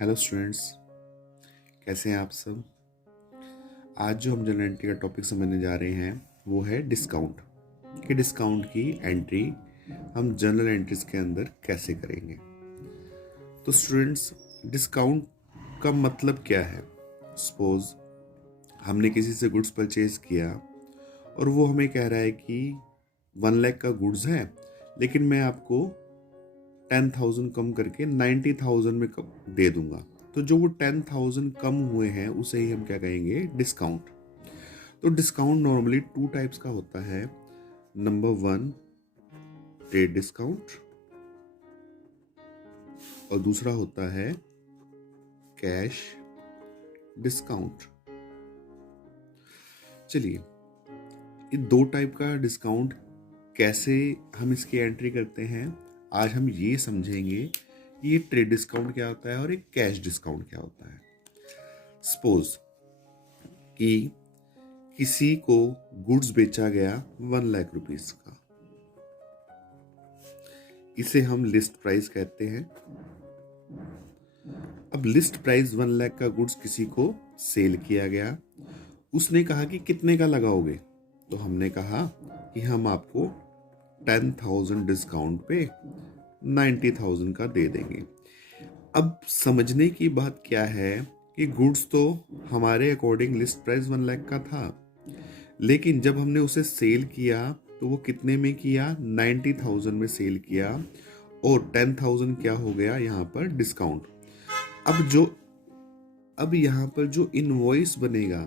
Hello students, कैसे हैं आप सब। आज जो हम जनरल एंट्री का टॉपिक समझने जा रहे हैं वो है डिस्काउंट। कि डिस्काउंट की एंट्री हम जनरल एंट्रीज के अंदर कैसे करेंगे। तो स्टूडेंट्स, डिस्काउंट का मतलब क्या है। सपोज हमने किसी से गुड्स परचेज किया और वो हमें कह रहा है कि 1 लाख का गुड्स है, लेकिन मैं आपको 10,000 कम करके 90,000 में दे दूंगा। तो जो वो 10,000 कम हुए हैं उसे ही हम क्या कहेंगे, डिस्काउंट। तो डिस्काउंट नॉर्मली 2 टाइप्स का होता है। नंबर 1 ट्रेड डिस्काउंट और दूसरा होता है कैश डिस्काउंट। चलिए, ये 2 टाइप का डिस्काउंट कैसे हम इसकी एंट्री करते हैं, आज हम ये समझेंगे कि ये ट्रेड डिस्काउंट क्या होता है और एक कैश डिस्काउंट क्या होता है। सपोज कि किसी को गुड्स बेचा गया 1 लाख रुपीस का, इसे हम लिस्ट प्राइस कहते हैं। अब लिस्ट प्राइस 1 लाख का गुड्स किसी को सेल किया गया, उसने कहा कि कितने का लगाओगे। तो हमने कहा कि हम आपको 10,000 डिस्काउंट पे 90,000 का दे देंगे। अब समझने की बात क्या है कि गुड्स तो हमारे अकॉर्डिंग लिस्ट प्राइस 1 लाख का था, लेकिन जब हमने उसे सेल किया तो वो कितने में किया, 90,000 में सेल किया और 10,000 क्या हो गया यहाँ पर, डिस्काउंट। अब यहाँ पर जो इनवॉइस बनेगा,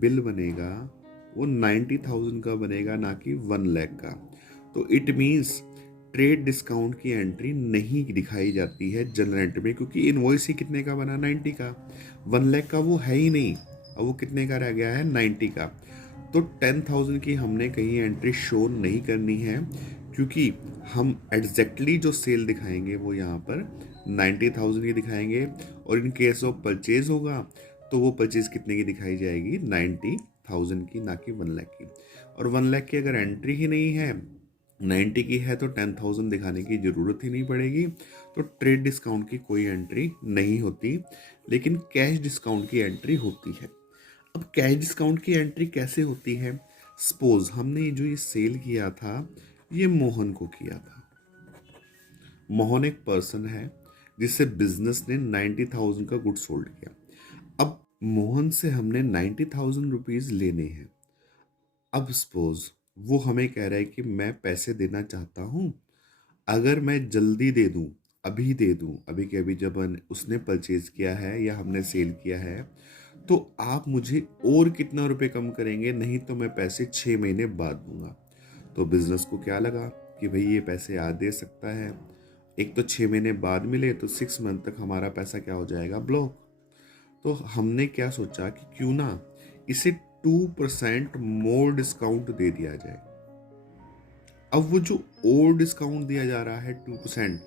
बिल बनेगा, वो 90,000 का बनेगा, ना कि 1 लाख का। तो इट मीन्स ट्रेड डिस्काउंट की एंट्री नहीं दिखाई जाती है जनरल एंट्री में, क्योंकि इनवॉइस ही कितने का बना, 90 का। 1 लाख का वो है ही नहीं, अब वो कितने का रह गया है, 90 का। तो 10,000 की हमने कहीं एंट्री शो नहीं करनी है, क्योंकि हम एग्जैक्टली जो सेल दिखाएंगे वो यहाँ पर 90,000 की दिखाएंगे। और इन केस ऑफ परचेज होगा तो वो परचेज कितने की दिखाई जाएगी, 90,000 की, ना कि 1 लाख की। और 1 लाख की अगर एंट्री ही नहीं है, 90 की है, तो 10,000 दिखाने की जरूरत ही नहीं पड़ेगी। तो ट्रेड डिस्काउंट की कोई एंट्री नहीं होती, लेकिन कैश डिस्काउंट की एंट्री होती है। अब कैश डिस्काउंट की एंट्री कैसे होती है। सपोज हमने जो ये सेल किया था, ये मोहन को किया था। मोहन एक पर्सन है जिससे बिजनेस ने 90,000 का गुड्स सोल्ड किया। अब मोहन से हमने 90,000 रुपीज लेने हैं। अब सपोज वो हमें कह रहा है कि मैं पैसे देना चाहता हूं, अगर मैं जल्दी दे दूं, अभी दे दूं, अभी के अभी जब उसने परचेज किया है या हमने सेल किया है, तो आप मुझे और कितना रुपए कम करेंगे, नहीं तो मैं पैसे 6 महीने बाद दूंगा। तो बिजनेस को क्या लगा कि भाई ये पैसे आज दे सकता है, एक तो 6 महीने बाद मिले तो 6 मंथ तक हमारा पैसा क्या हो जाएगा, ब्लॉक। तो हमने क्या सोचा कि क्यों ना इसे 2% मोर डिस्काउंट दे दिया जाए। अब वो जो और डिस्काउंट दिया जा रहा है 2%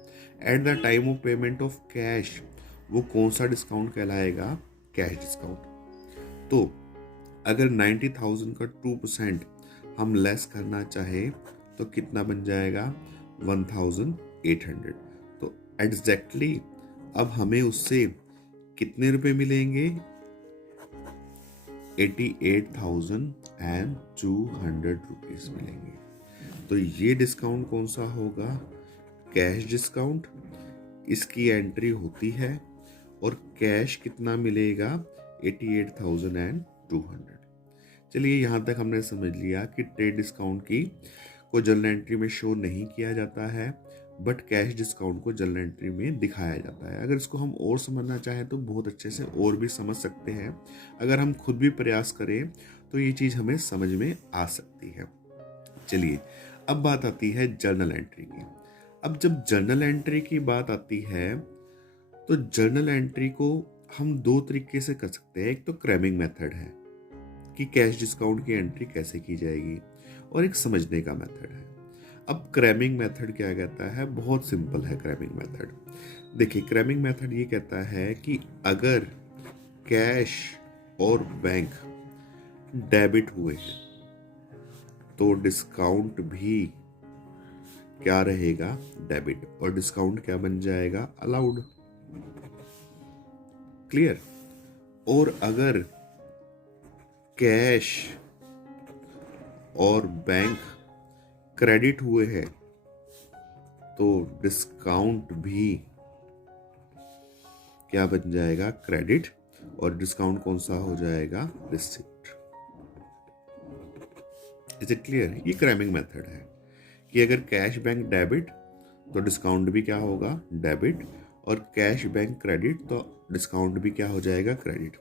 at the time of payment of cash, वो कौन सा डिस्काउंट कहलाएगा, कैश डिस्काउंट। तो अगर 90,000 का 2% हम लेस करना चाहे तो कितना बन जाएगा, 1,800। तो एग्जैक्टली अब हमें उससे कितने रुपए मिलेंगे, 88,200 रुपीज मिलेंगे। तो ये डिस्काउंट कौन सा होगा, कैश डिस्काउंट। इसकी एंट्री होती है और कैश कितना मिलेगा, 88,200। चलिए, यहाँ तक हमने समझ लिया कि ट्रेड डिस्काउंट की को जनरल एंट्री में शो नहीं किया जाता है, बट कैश डिस्काउंट को जनरल एंट्री में दिखाया जाता है। अगर इसको हम और समझना चाहें तो बहुत अच्छे से और भी समझ सकते हैं। अगर हम खुद भी प्रयास करें तो ये चीज़ हमें समझ में आ सकती है। चलिए, अब बात आती है जर्नल एंट्री की। अब जब जर्नल एंट्री की बात आती है तो जर्नल एंट्री को हम 2 तरीके से कर सकते हैं। एक तो क्रैमिंग मेथड है कि कैश डिस्काउंट की एंट्री कैसे की जाएगी, और एक समझने का मेथड है। अब क्रैमिंग मेथड क्या कहता है, बहुत सिंपल है क्रैमिंग मेथड। देखिए, क्रैमिंग मेथड ये कहता है कि अगर कैश और बैंक डेबिट हुए हैं तो डिस्काउंट भी क्या रहेगा, डेबिट। और डिस्काउंट क्या बन जाएगा, अलाउड। क्लियर। और अगर कैश और बैंक क्रेडिट हुए हैं तो डिस्काउंट भी क्या बन जाएगा, क्रेडिट, और डिस्काउंट कौन सा हो जाएगा, रिसिप्ट। Is it clear? ये क्रैमिंग मेथड है कि अगर कैश बैंक डेबिट तो डिस्काउंट भी क्या होगा, डेबिट, और कैश बैंक क्रेडिट तो डिस्काउंट भी क्या हो जाएगा, क्रेडिट।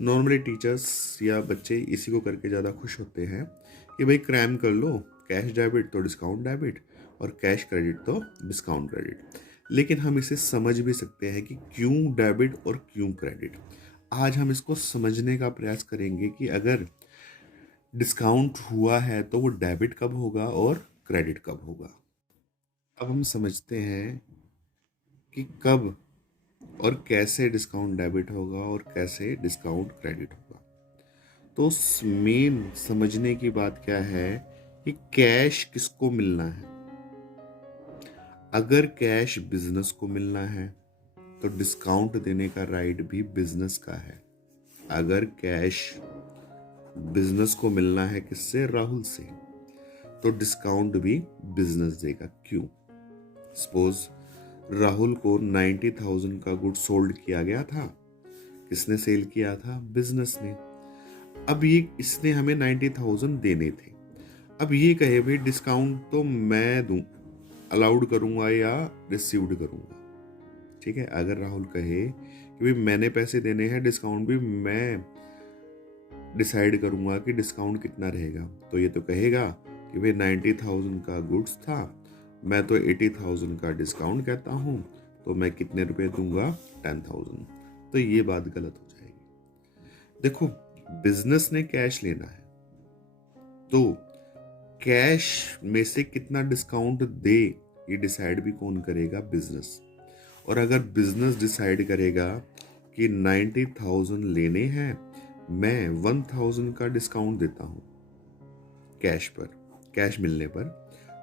नॉर्मली टीचर्स या बच्चे इसी को करके ज़्यादा खुश होते हैं कि भाई क्रैम कर लो, कैश डेबिट तो डिस्काउंट डेबिट, और कैश क्रेडिट तो डिस्काउंट क्रेडिट। लेकिन हम इसे समझ भी सकते हैं कि क्यों डेबिट और क्यों क्रेडिट। आज हम इसको समझने का प्रयास करेंगे कि अगर डिस्काउंट हुआ है तो वो डेबिट कब होगा और क्रेडिट कब होगा। अब हम समझते हैं कि कब और कैसे डिस्काउंट डेबिट होगा और कैसे डिस्काउंट क्रेडिट होगा। तो मेन समझने की बात क्या है कि कैश किसको मिलना है। अगर कैश बिजनेस को मिलना है तो डिस्काउंट देने का राइट भी बिजनेस का है। अगर कैश बिजनेस को मिलना है किससे, राहुल से, तो डिस्काउंट भी बिजनेस देगा। क्यों? सपोज राहुल को 90,000 का गुड सोल्ड किया गया था, किसने सेल किया था, बिजनेस ने। अब ये इसने हमें 90,000 देने थे। अब ये कहे भाई डिस्काउंट तो मैं दूं, अलाउड करूंगा या रिसीव्ड करूंगा। ठीक है, अगर राहुल कहे कि भाई मैंने पैसे देने हैं, डिस्काउंट भी मैं डिसाइड करूंगा कि डिस्काउंट कितना रहेगा, तो ये तो कहेगा कि भाई 90,000 का गुड्स था, मैं तो 80,000 का डिस्काउंट कहता हूं, तो मैं कितने रुपए दूंगा, 10,000। तो ये बात गलत हो जाएगी। देखो, बिजनेस ने कैश लेना है तो कैश में से कितना डिस्काउंट दे ये डिसाइड भी कौन करेगा, बिजनेस। और अगर बिजनेस डिसाइड करेगा कि 90,000 लेने हैं, मैं 1,000 का डिस्काउंट देता हूं कैश पर, कैश मिलने पर,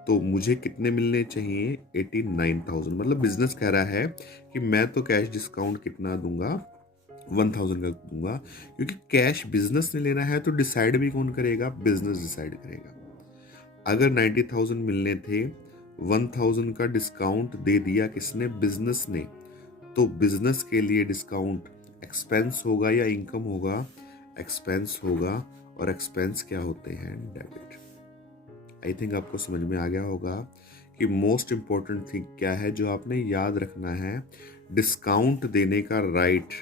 तो मुझे कितने मिलने चाहिए, 89,000। मतलब बिजनेस कह रहा है कि मैं तो कैश डिस्काउंट कितना दूंगा, 1,000 का दूंगा, क्योंकि कैश बिजनेस ने लेना है तो डिसाइड भी कौन करेगा, बिजनेस डिसाइड करेगा। अगर 90,000 मिलने थे, 1,000 का डिस्काउंट दे दिया किसने, बिजनेस ने, तो बिजनेस के लिए डिस्काउंट एक्सपेंस होगा या इनकम होगा, एक्सपेंस होगा, और एक्सपेंस क्या होते हैं, डेबिट। आई थिंक आपको समझ में आ गया होगा कि मोस्ट इंपॉर्टेंट थिंग क्या है जो आपने याद रखना है। डिस्काउंट देने का राइट,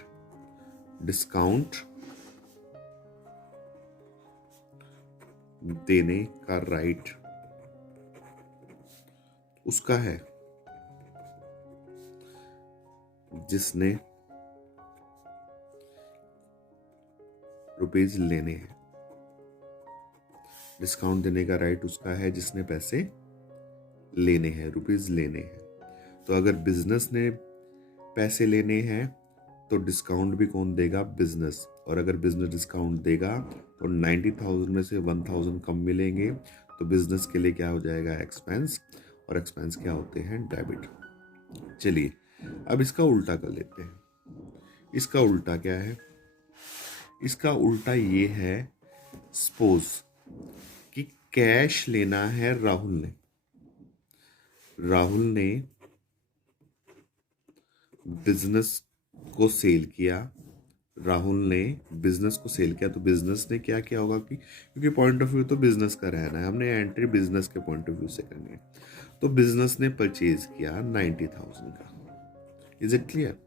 डिस्काउंट देने का राइट उसका है जिसने रुपीज लेने हैं। डिस्काउंट देने का राइट उसका है जिसने पैसे लेने हैं, रुपीज लेने हैं। तो अगर बिजनेस ने पैसे लेने हैं तो डिस्काउंट भी कौन देगा, बिजनेस। और अगर बिजनेस डिस्काउंट देगा तो 90,000 में से 1,000 कम मिलेंगे, तो बिजनेस के लिए क्या हो जाएगा, एक्सपेंस, और एक्सपेंस क्या होते हैं, डेबिट। चलिए अब इसका उल्टा कर लेते हैं। इसका उल्टा क्या है, इसका उल्टा ये है, सपोज कि कैश लेना है राहुल ने, राहुल ने बिजनेस को सेल किया, राहुल ने बिजनेस को सेल किया, तो बिजनेस ने क्या किया होगा कि क्योंकि पॉइंट ऑफ व्यू तो बिजनेस का रहना है, हमने एंट्री बिजनेस के पॉइंट ऑफ व्यू से करनी है। तो बिजनेस ने परचेज किया 90,000 का। Is it clear?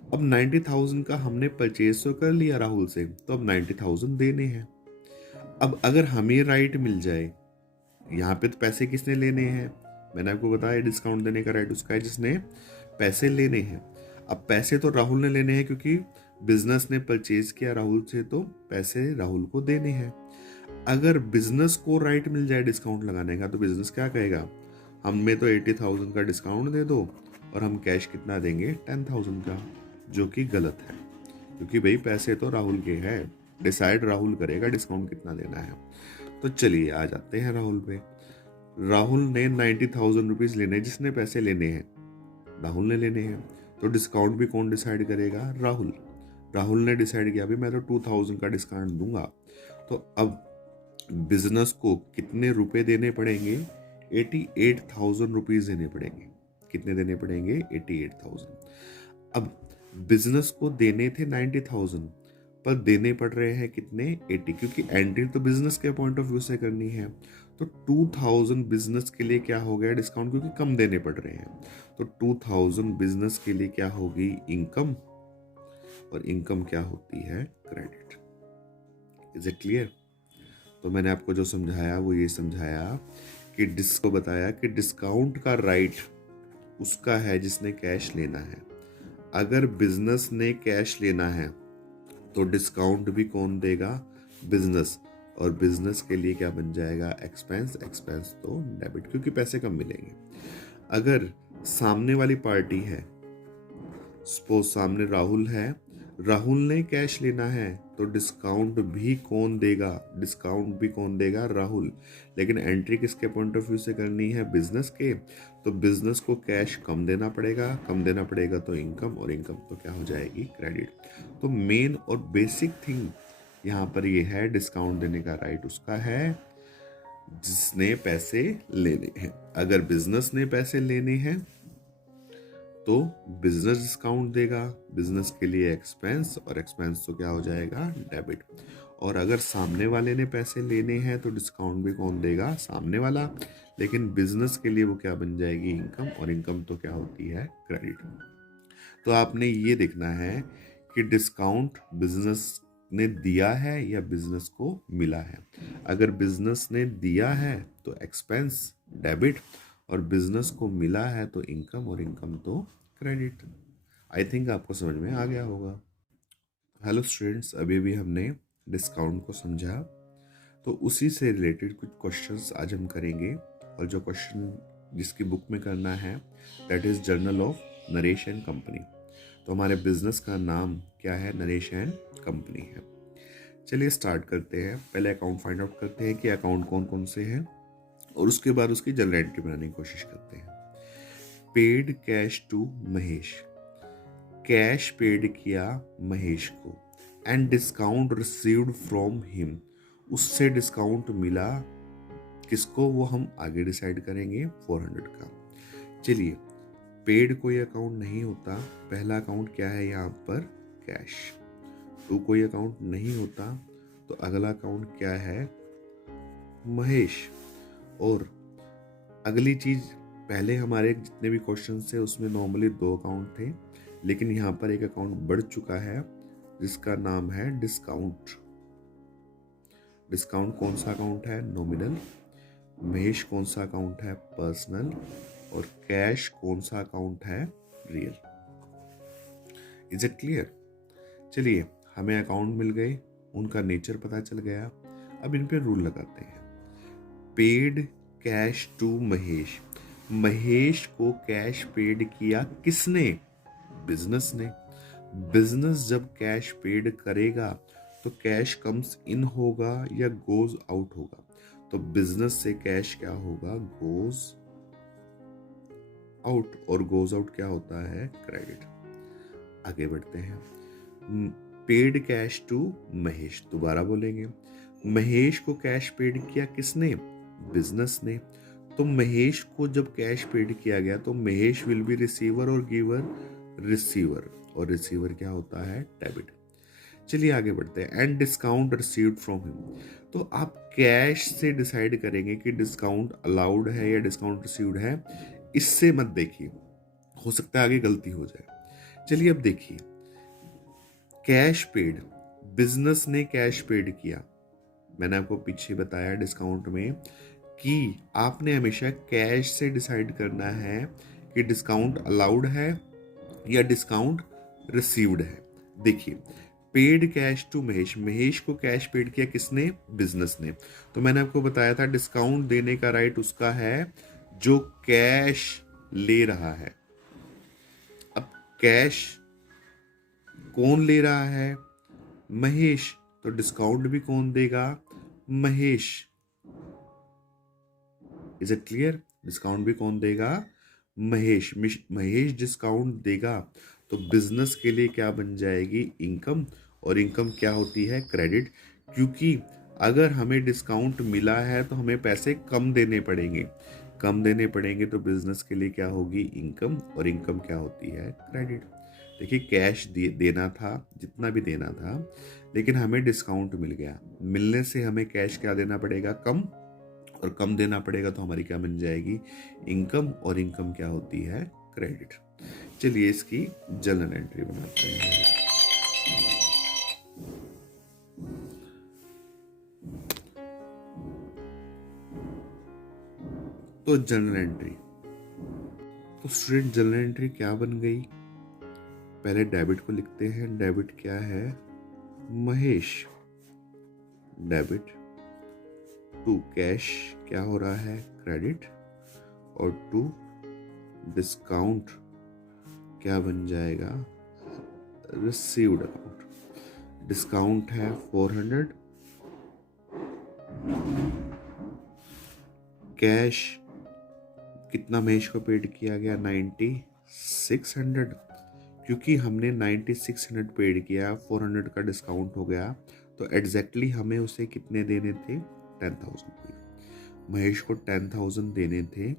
अब 90,000 का हमने परचेज तो कर लिया राहुल से, तो अब 90,000 देने हैं। अब अगर हमें राइट मिल जाए, यहाँ पे तो पैसे किसने लेने हैं, मैंने आपको बताया डिस्काउंट देने का राइट उसका है जिसने पैसे लेने हैं। अब पैसे तो राहुल ने लेने हैं क्योंकि बिजनेस ने परचेज किया राहुल से, तो पैसे राहुल को देने हैं। अगर बिजनेस को राइट मिल जाए डिस्काउंट लगाने का, तो बिजनेस क्या कहेगा, हमें तो 80,000 का डिस्काउंट दे दो और हम कैश कितना देंगे, 10,000 का, जो कि गलत है क्योंकि भाई पैसे तो राहुल के हैं, डिसाइड राहुल करेगा डिस्काउंट कितना देना है। तो चलिए आ जाते हैं राहुल पे। राहुल ने 90,000 रुपीज लेने, जिसने पैसे लेने हैं राहुल ने लेने हैं, तो डिस्काउंट भी कौन डिसाइड करेगा, राहुल। राहुल ने डिसाइड किया भी मैं तो 2000 का डिस्काउंट दूंगा, तो अब बिजनेस को कितने रुपए देने पड़ेंगे? 88,000 रुपीज देने पड़ेंगे। कितने देने पड़ेंगे? 88,000। अब बिजनेस को देने थे 90,000, पर देने पड़ रहे हैं कितने? 80, क्योंकि एंट्री तो बिजनेस के पॉइंट ऑफ व्यू से करनी है। तो 2000 बिजनेस के लिए क्या हो गया? डिस्काउंट, क्योंकि कम देने पड़ रहे हैं। तो 2000 बिजनेस के लिए क्या होगी? इनकम, और इनकम क्या होती है? क्रेडिट। Is it clear? तो मैंने आपको जो समझाया वो ये समझाया कि डिस्को बताया कि डिस्काउंट का राइट उसका है जिसने कैश लेना है। अगर बिजनेस ने कैश लेना है तो डिस्काउंट भी कौन देगा? बिजनेस। और बिजनेस के लिए क्या बन जाएगा? एक्सपेंस। एक्सपेंस तो डेबिट, क्योंकि पैसे कम मिलेंगे। अगर सामने वाली पार्टी है, सपोज सामने राहुल है, राहुल ने कैश लेना है, तो डिस्काउंट भी कौन देगा? डिस्काउंट भी कौन देगा? राहुल। लेकिन एंट्री किसके पॉइंट ऑफ व्यू से करनी है? बिजनेस के। तो बिजनेस को कैश कम देना पड़ेगा, कम देना पड़ेगा तो इनकम, और इनकम तो क्या हो जाएगी? क्रेडिट। तो मेन और बेसिक थिंग यहाँ पर ये है, डिस्काउंट देने का राइट उसका है जिसने पैसे लेने हैं। अगर बिजनेस ने पैसे लेने हैं तो बिजनेस डिस्काउंट देगा, बिजनेस के लिए एक्सपेंस, और एक्सपेंस तो क्या हो जाएगा? डेबिट। और अगर सामने वाले ने पैसे लेने हैं तो डिस्काउंट भी कौन देगा? सामने वाला। लेकिन बिजनेस के लिए वो क्या बन जाएगी? इनकम, और इनकम तो क्या होती है? क्रेडिट। तो आपने ये देखना है कि डिस्काउंट बिजनेस ने दिया है या बिजनेस को मिला है। अगर बिजनेस ने दिया है तो एक्सपेंस, डेबिट, और बिजनेस को मिला है तो इनकम, और इनकम तो क्रेडिट। आई थिंक आपको समझ में आ गया होगा। हेलो स्टूडेंट्स, अभी भी हमने डिस्काउंट को समझा, तो उसी से रिलेटेड कुछ क्वेश्चंस आज हम करेंगे। और जो क्वेश्चन जिसकी बुक में करना है that is journal of Naresh and company. तो हमारे बिजनेस का नाम क्या है? नरेश एंड कंपनी है। चलिए स्टार्ट करते हैं। पहले अकाउंट फाइंड आउट करते हैं कि अकाउंट कौन कौन से हैं, और उसके बाद उसकी जनरल एंट्री बनाने की कोशिश करते हैं। Paid cash to Mahesh, cash paid किया महेश को, and discount received from him, उससे डिस्काउंट मिला किसको? वो हम आगे डिसाइड करेंगे 400 का। चलिए, पेड कोई अकाउंट नहीं होता, पहला अकाउंट क्या है यहाँ पर? कैश। टू कोई अकाउंट नहीं होता, तो अगला अकाउंट क्या है? महेश। और अगली चीज, पहले हमारे जितने भी क्वेश्चन थे उसमें नॉर्मली 2 अकाउंट थे, लेकिन यहाँ पर एक अकाउंट बढ़ चुका है जिसका नाम है डिस्काउंट। डिस्काउंट कौन सा अकाउंट है? नॉमिनल। महेश कौन सा अकाउंट है? पर्सनल। और कैश कौन सा अकाउंट है? रियल। Is it clear? चलिए, हमें अकाउंट मिल गए, उनका नेचर पता चल गया। अब इन पे रूल लगाते हैं। Paid cash to Mahesh, Mahesh को कैश पेड किया किसने? बिजनेस ने। बिजनेस जब कैश पेड करेगा तो कैश कम्स इन होगा या गोज आउट होगा? तो बिजनेस से कैश क्या होगा? Goes out. और गोज आउट क्या होता है? क्रेडिट। आगे बढ़ते हैं। पेड कैश टू महेश, दोबारा बोलेंगे। महेश को कैश पेड किया किसने? बिजनेस ने। तो महेश को जब कैश पेड किया गया तो महेश विल बी रिसीवर और गिवर रिसीवर, और रिसीवर क्या होता है? डेबिट। चलिए आगे बढ़ते हैं। And discount received from him, तो आप कैश से डिसाइड करेंगे कि डिस्काउंट अलाउड है या डिस्काउंट रिसीव्ड है। इससे मत देखिए, हो सकता है आगे गलती हो जाए। चलिए अब देखिए, कैश पेड, बिजनेस ने कैश पेड किया। मैंने आपको पीछे बताया डिस्काउंट में कि आपने हमेशा कैश से डिसाइड करना है कि डिस्काउंट अलाउड है या डिस्काउंट रिसीव्ड है। देखिए, paid cash to Mahesh, Mahesh को कैश पेड किया किसने? बिजनेस ने। तो मैंने आपको बताया था डिस्काउंट देने का राइट उसका है जो कैश ले रहा है। अब कैश कौन ले रहा है? महेश। तो डिस्काउंट भी कौन देगा? Mahesh. Is it clear? Discount भी कौन देगा? महेश। महेश डिस्काउंट देगा, तो बिजनेस के लिए क्या बन जाएगी, इनकम, और इनकम क्या होती है, क्रेडिट। क्योंकि अगर हमें डिस्काउंट मिला है तो हमें पैसे कम देने पड़ेंगे, कम देने पड़ेंगे, तो बिजनेस के लिए क्या होगी, इनकम, और इनकम क्या होती है, क्रेडिट। देखिए कैश देना था, जितना भी देना था, लेकिन हमें डिस्काउंट मिल गया, मिलने से हमें कैश क्या देना पड़ेगा, कम, और कम देना पड़ेगा, तो हमारी क्या बन जाएगी, इनकम, और इनकम क्या होती है, क्रेडिट। चलिए इसकी जर्नल एंट्री बनाते हैं। तो जर्नल एंट्री, तो स्टूडेंट जर्नल एंट्री क्या बन गई, पहले डेबिट को लिखते हैं। डेबिट क्या है, महेश, डेबिट टू कैश क्या हो रहा है, क्रेडिट, और टू डिस्काउंट क्या बन जाएगा, रिसीव्ड अकाउंट। डिस्काउंट है 400, कैश कितना महेश को पेड किया गया, 9600। क्योंकि हमने 9600 पेड किया, 400 का डिस्काउंट हो गया, तो एग्जैक्टली हमें उसे कितने देने थे, 10,000। महेश को 10,000 देने थे,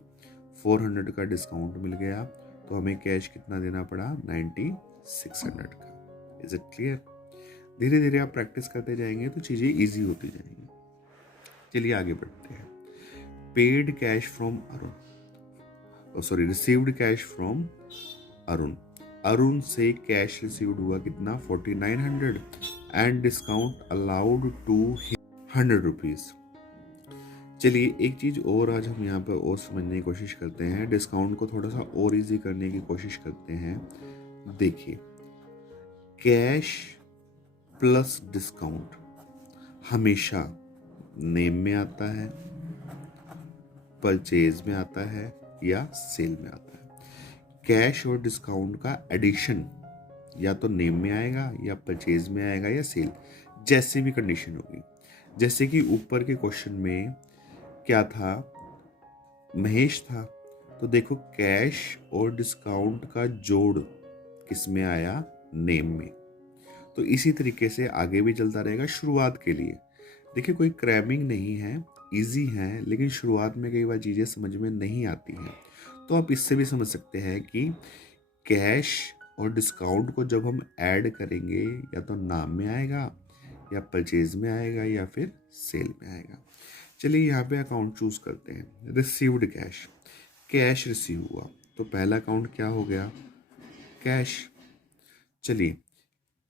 400 का डिस्काउंट मिल गया, तो हमें कैश कितना देना पड़ा, 9600 का। Is it clear? धीरे धीरे आप प्रैक्टिस करते जाएंगे तो चीजें इजी होती जाएंगी। चलिए आगे बढ़ते हैं। Paid cash from Arun, sorry received cash from Arun. Arun से कैश रिसीव्ड हुआ कितना, 4900, and discount allowed to 100 rupees. चलिए एक चीज और आज हम यहाँ पे और समझने की कोशिश करते हैं, डिस्काउंट को थोड़ा सा और इजी करने की कोशिश करते हैं। देखिए कैश प्लस डिस्काउंट हमेशा नेम में आता है, परचेज में आता है, या सेल में आता है। कैश और डिस्काउंट का एडिशन या तो नेम में आएगा, या परचेज में आएगा, या सेल, जैसी भी कंडीशन होगी। जैसे कि ऊपर के क्वेश्चन में क्या था, महेश था, तो देखो कैश और डिस्काउंट का जोड़ किस में आया, नेम में। तो इसी तरीके से आगे भी चलता रहेगा शुरुआत के लिए। देखिए कोई क्रैमिंग नहीं है, इजी है, लेकिन शुरुआत में कई बार चीज़ें समझ में नहीं आती हैं। तो आप इससे भी समझ सकते हैं कि कैश और डिस्काउंट को जब हम ऐड करेंगे, या तो नाम में आएगा, या परचेज में आएगा, या फिर सेल में आएगा। चलिए यहाँ पे अकाउंट चूज करते हैं। रिसीव्ड कैश, कैश रिसीव हुआ, तो पहला अकाउंट क्या हो गया, कैश। चलिए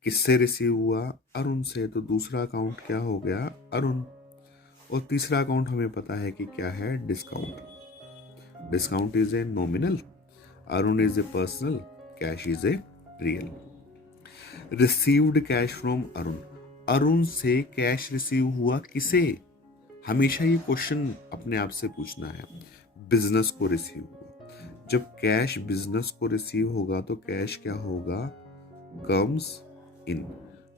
किससे रिसीव हुआ, अरुण से, तो दूसरा अकाउंट क्या हो गया, अरुण। और तीसरा अकाउंट हमें पता है कि क्या है, discount. Discount is a nominal, Arun is a personal, cash is a real. Received cash from Arun, Arun से कैश रिसीव हुआ किसे, हमेशा ये क्वेश्चन अपने आप से पूछना है। बिजनेस को रिसीव हुआ, जब कैश बिजनेस को रिसीव होगा तो कैश क्या होगा, कम्स इन,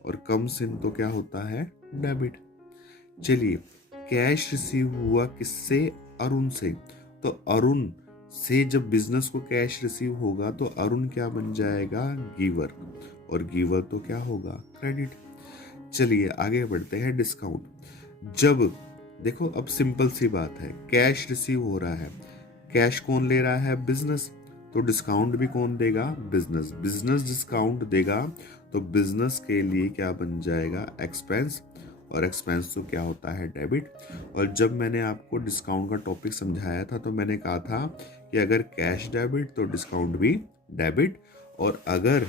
और कम्स इन तो क्या होता है, डेबिट। चलिए कैश रिसीव हुआ किससे, अरुण से, तो अरुण से जब बिजनेस को कैश रिसीव होगा तो अरुण क्या बन जाएगा, गिवर, और गिवर तो क्या होगा, क्रेडिट। चलिए आगे बढ़ते हैं। डिस्काउंट, जब देखो अब सिंपल सी बात है, कैश रिसीव हो रहा है, कैश कौन ले रहा है, बिजनेस, तो डिस्काउंट भी कौन देगा, बिजनेस। बिजनेस डिस्काउंट देगा तो बिजनेस के लिए क्या बन जाएगा, एक्सपेंस, और एक्सपेंस तो क्या होता है, डेबिट। और जब मैंने आपको डिस्काउंट का टॉपिक समझाया था तो मैंने कहा था कि अगर कैश डेबिट तो डिस्काउंट भी डेबिट, और अगर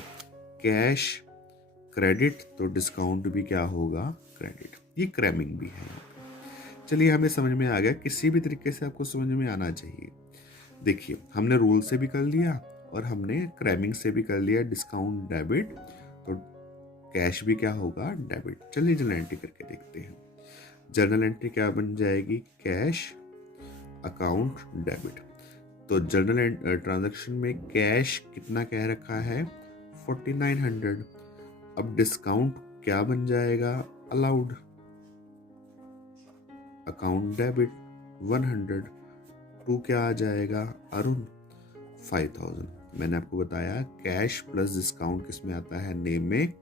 कैश क्रेडिट तो डिस्काउंट भी क्या होगा, क्रेडिट। ये क्रैमिंग भी है। चलिए हमें समझ में आ गया, किसी भी तरीके से आपको समझ में आना चाहिए। देखिए हमने रूल से भी कर लिया और हमने क्रैमिंग से भी कर लिया, डिस्काउंट डेबिट, तो कैश भी क्या होगा, डेबिट। चलिए जर्नल एंट्री करके देखते हैं। जर्नल एंट्री क्या बन जाएगी, कैश अकाउंट डेबिट। तो जर्नल ट्रांजैक्शन में कैश कितना कह रखा है, 4900। अब डिस्काउंट क्या बन जाएगा, अलाउड, अकाउंट डेबिट 100, टू क्या आ जाएगा, अरुण 5000। मैंने आपको बताया कैश प्लस डिस्काउंट किस में आता है, नेम में,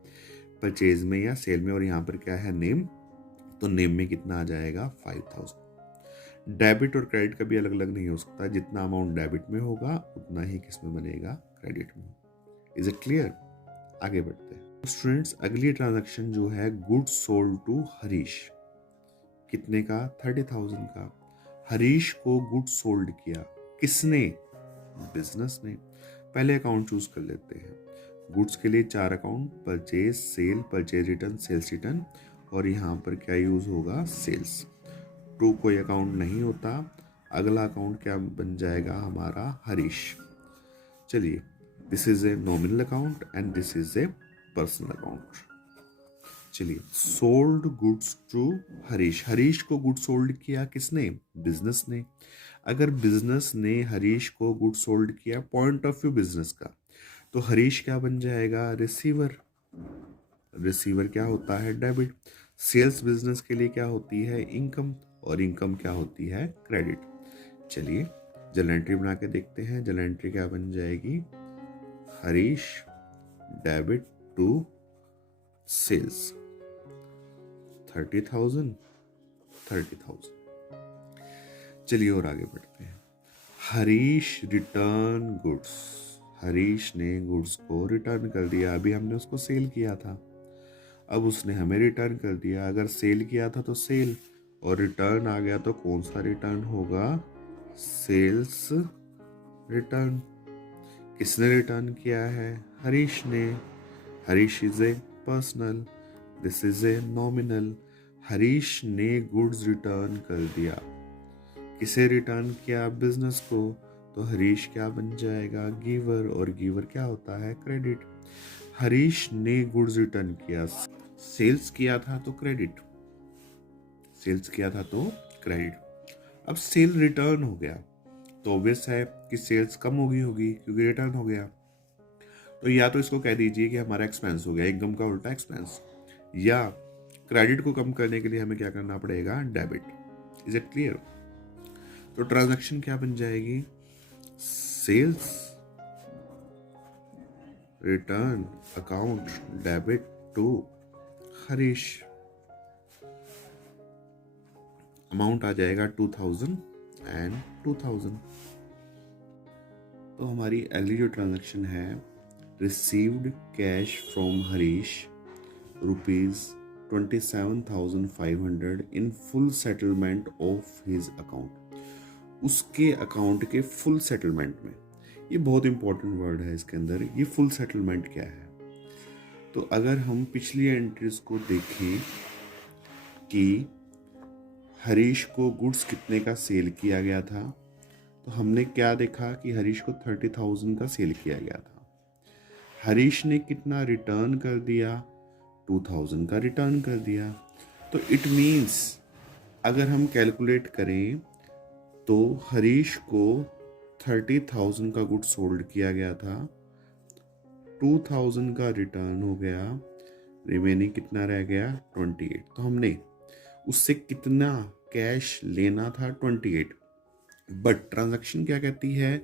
परचेज में या सेल में, और यहाँ पर क्या है नेम, तो नेम में कितना आ जाएगा 5000। डेबिट और क्रेडिट कभी अलग अलग नहीं हो सकता, जितना अमाउंट डेबिट में होगा उतना ही किस में बनेगा, क्रेडिट में। Is it clear? आगे बढ़ते हैं स्टूडेंट्स। अगली ट्रांजैक्शन जो है गुड्स सोल्ड टू हरीश, कितने का, 30,000 का। हरीश को गुड्स सोल्ड किया, किसने, बिजनेस ने। पहले अकाउंट चूज कर लेते हैं। गुड्स के लिए 4 account, purchase, sale, purchase return, sales return, और यहाँ पर क्या यूज होगा, सेल्स। टू कोई अकाउंट नहीं होता। अगला अकाउंट क्या बन जाएगा हमारा, हरीश। चलिए, this is a nominal account and this is a personal account. चलिए, sold goods to Harish, Harish को गुड्स सोल्ड किया किसने, बिजनेस ने। अगर बिजनेस ने हरीश को गुड्स सोल्ड किया पॉइंट ऑफ व्यू बिजनेस का, तो हरीश क्या बन जाएगा, रिसीवर। रिसीवर क्या होता है, डेबिट। सेल्स बिजनेस के लिए क्या होती है, इनकम, और इनकम क्या होती है, क्रेडिट। चलिए जर्नल एंट्री बना के देखते हैं। जर्नल एंट्री क्या बन जाएगी, हरीश डेबिट टू सेल्स 30,000। चलिए और आगे बढ़ते हैं। हरीश रिटर्न गुड्स, हरीश ने गुड्स को रिटर्न कर दिया। अभी हमने उसको सेल किया था, अब उसने हमें रिटर्न कर दिया। अगर सेल किया था तो सेल, और रिटर्न आ गया तो कौन सा रिटर्न होगा, सेल्स रिटर्न। किसने रिटर्न किया है, हरीश ने। Harish is a personal, this is a nominal. Harish ने गुड्स रिटर्न कर दिया, किसे रिटर्न किया, बिजनेस को, तो हरीश क्या बन जाएगा, गिवर, और गिवर क्या होता है, क्रेडिट। हरीश ने गुड्स रिटर्न किया, सेल्स किया था तो क्रेडिट, सेल्स किया था तो क्रेडिट। अब सेल रिटर्न हो गया तो ऑब्वियस है कि सेल्स कम होगी क्योंकि रिटर्न हो गया। तो या तो इसको कह दीजिए कि हमारा एक्सपेंस हो गया, इनकम का उल्टा एक्सपेंस, या क्रेडिट को कम करने के लिए हमें क्या करना पड़ेगा, डेबिट। Is it clear? तो ट्रांजैक्शन क्या बन जाएगी, sales return account debit to Harish. Amount आ जाएगा 2000 एंड 2000। तो हमारी अगली जो ट्रांजैक्शन है, received cash from Harish ₹27,500 in full settlement of his account. उसके अकाउंट के फुल सेटलमेंट में, ये बहुत इंपॉर्टेंट वर्ड है इसके अंदर, ये फुल सेटलमेंट क्या है। तो अगर हम पिछली एंट्रीज को देखें कि हरीश को गुड्स कितने का सेल किया गया था, तो हमने क्या देखा कि हरीश को 30,000 का सेल किया गया था। हरीश ने कितना रिटर्न कर दिया, 2000 का रिटर्न कर दिया। तो इट मीन्स अगर हम कैलकुलेट करें तो हरीश को 30,000 का गुड्स सोल्ड किया गया था, 2000 का रिटर्न हो गया, रिमेनिंग कितना रह गया, 28। तो हमने उससे कितना कैश लेना था, 28। बट ट्रांजैक्शन क्या कहती है,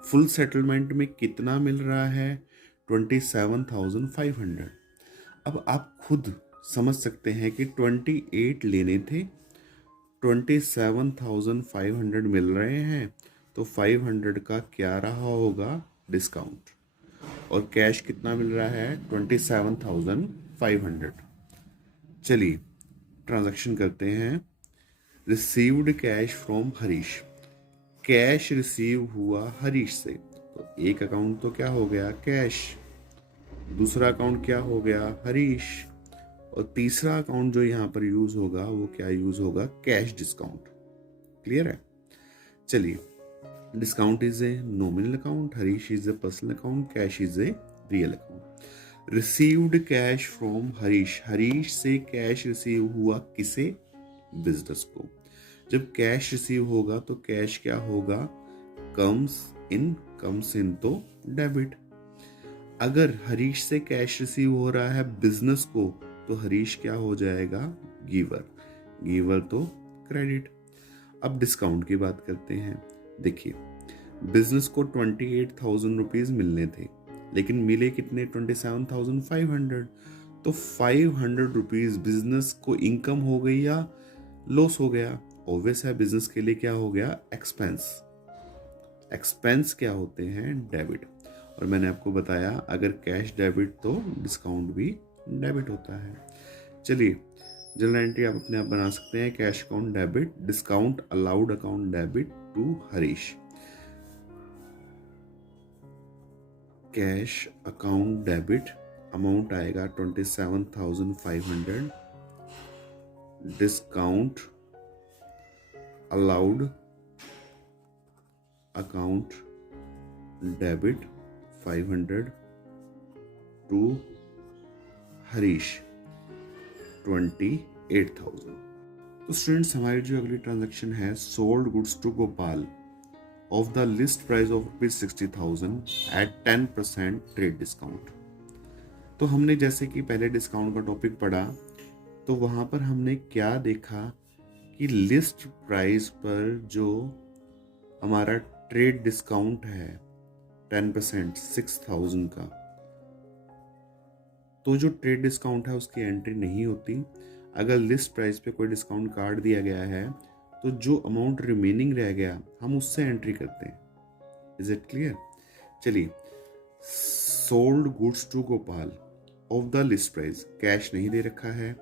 फुल सेटलमेंट में कितना मिल रहा है, 27,500। अब आप खुद समझ सकते हैं कि 28 लेने थे, 27,500 मिल रहे हैं, तो 500 का क्या रहा होगा, डिस्काउंट, और कैश कितना मिल रहा है, 27,500। चलिए ट्रांजैक्शन करते हैं। Received cash from Harish, cash receive हुआ हरीश से, तो एक अकाउंट तो क्या हो गया, कैश, दूसरा अकाउंट क्या हो गया, हरीश, और तीसरा अकाउंट जो यहाँ पर यूज होगा वो क्या यूज होगा, कैश डिस्काउंट। क्लियर है? चलिए, discount is a nominal account, Harish is a personal account, cash is a real account. Received cash from Harish, Harish से कैश रिसीव हुआ किसे, बिजनेस को। जब कैश रिसीव होगा तो कैश क्या होगा, कम्स इन तो डेबिट। अगर हरीश से कैश रिसीव हो रहा है बिजनेस को, तो हरीश क्या हो जाएगा, गिवर तो क्रेडिट। अब डिस्काउंट की बात करते हैं। देखिए, बिजनेस को 28,000 रुपीज़ मिलने थे, लेकिन मिले कितने? 27,500। तो 500 रुपीज़ बिजनेस को इनकम हो गई या लॉस हो गया? ऑब्वियस है, बिजनेस के लिए क्या हो गया? एक्सपेंस। एक्सपेंस क्या होते हैं? डेबिट। और मैंने आपको बताया अगर कैश डेबिट तो डिस्काउंट भी डेबिट होता है। चलिए, जनरल एंट्री आप अपने आप बना सकते हैं। Cash account debit, discount allowed account debit to Harish. Cash account debit, amount आएगा 27,500। Discount allowed account debit 500 to Harish 28,000। तो स्टूडेंट्स, हमारी जो अगली ट्रांजैक्शन है, sold goods to Gopal of the list price of ₹60,000 at 10% trade discount. तो हमने जैसे कि पहले डिस्काउंट का टॉपिक पढ़ा, तो वहां पर हमने क्या देखा कि लिस्ट प्राइस पर जो हमारा ट्रेड डिस्काउंट है 10% 6,000 का, तो जो ट्रेड डिस्काउंट है उसकी एंट्री नहीं होती। अगर लिस्ट प्राइस पे कोई डिस्काउंट कार्ड दिया गया है तो जो अमाउंट रिमेनिंग रह गया हम उससे एंट्री करते हैं। Is it clear? चलिए, sold goods to Gopal of the list price, cash नहीं दे रखा है,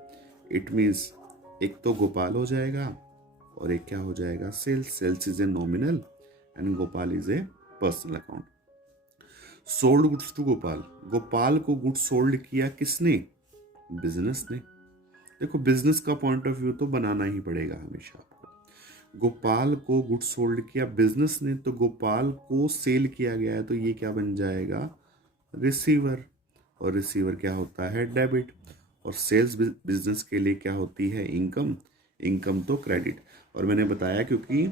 इट मीन्स एक तो गोपाल हो जाएगा और एक क्या हो जाएगा? Sales. Sales is a nominal and Gopal is a personal account. Sold goods to Gopal, Gopal को गुड्स सोल्ड किया किसने? बिजनेस ने। देखो, बिजनेस का पॉइंट ऑफ व्यू तो बनाना ही पड़ेगा हमेशा आपको। गोपाल को गुड्स सोल्ड किया बिजनेस ने, तो गोपाल को सेल किया गया है, तो ये क्या बन जाएगा? रिसीवर। और रिसीवर क्या होता है? डेबिट। और सेल्स बिजनेस के लिए क्या होती है? इनकम। इनकम तो क्रेडिट। और मैंने बताया क्योंकि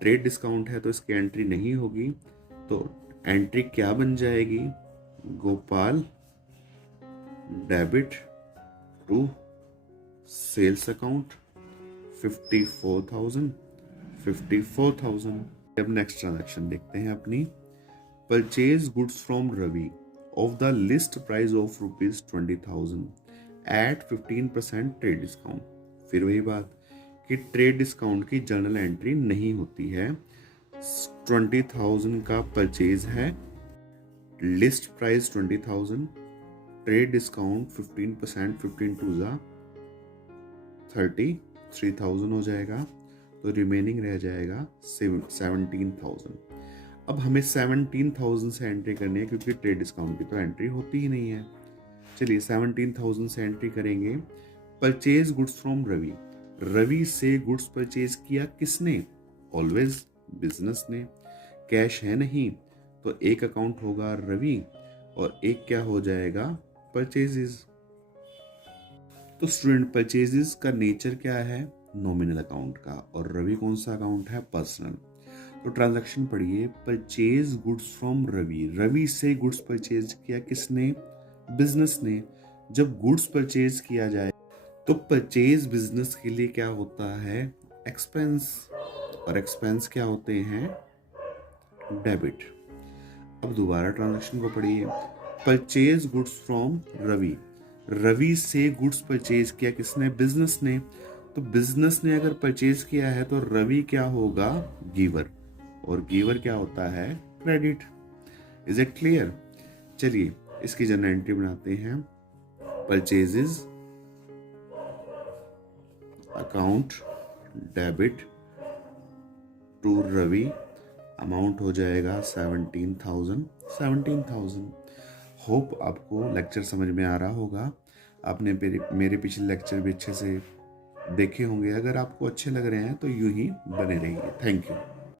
ट्रेड डिस्काउंट है तो इसकी एंट्री नहीं होगी, तो एंट्री क्या बन जाएगी? Gopal debit to sales account 54,000। अब नेक्स्ट ट्रांजैक्शन देखते हैं अपनी। Purchase goods from Ravi of the list price of ₹20,000 at 15% trade discount. फिर वही बात कि ट्रेड डिस्काउंट की जर्नल एंट्री नहीं होती है। 20,000 का परचेज है, list price 20,000, trade discount 15%, 15 to 33,000 हो जाएगा, तो रिमेनिंग रह जाएगा 17,000। अब हमें 17,000 से एंट्री करनी है क्योंकि ट्रेड डिस्काउंट की तो एंट्री होती ही नहीं है। चलिए, 17,000 से एंट्री करेंगे। Purchase goods from Ravi, Ravi से गुड्स परचेज किया किसने? ऑलवेज बिजनेस ने। कैश है नहीं, तो एक अकाउंट होगा रवि और एक क्या हो जाएगा? परचेजेस। तो स्टूडेंट, परचेजेस का नेचर क्या है? नॉमिनल अकाउंट का। और रवि कौन सा अकाउंट है? पर्सनल। तो ट्रांजैक्शन पढ़िए। Purchase goods from Ravi, Ravi से गुड्स परचेज किया किसने? बिजनेस ने। जब गुड्स परचेज किया जाए तो परचेज बिजनेस के लिए क्या होता है? एक्सपेंस। और एक्सपेंस क्या होते हैं? डेबिट। अब दोबारा ट्रांजैक्शन को पढ़िए। Purchase goods from Ravi, Ravi से गुड्स परचेज किया किसने? बिजनेस ने। तो बिजनेस ने अगर परचेज किया है तो रवि क्या होगा? गिवर। और गिवर क्या होता है? क्रेडिट। Is it clear? चलिए, इसकी जनरल एंट्री बनाते हैं। Purchases account debit to Ravi, amount हो जाएगा 17,000। होप आपको लेक्चर समझ में आ रहा होगा। आपने मेरे पिछले लेक्चर भी अच्छे से देखे होंगे। अगर आपको अच्छे लग रहे हैं तो यूं ही बने रहिए। Thank you.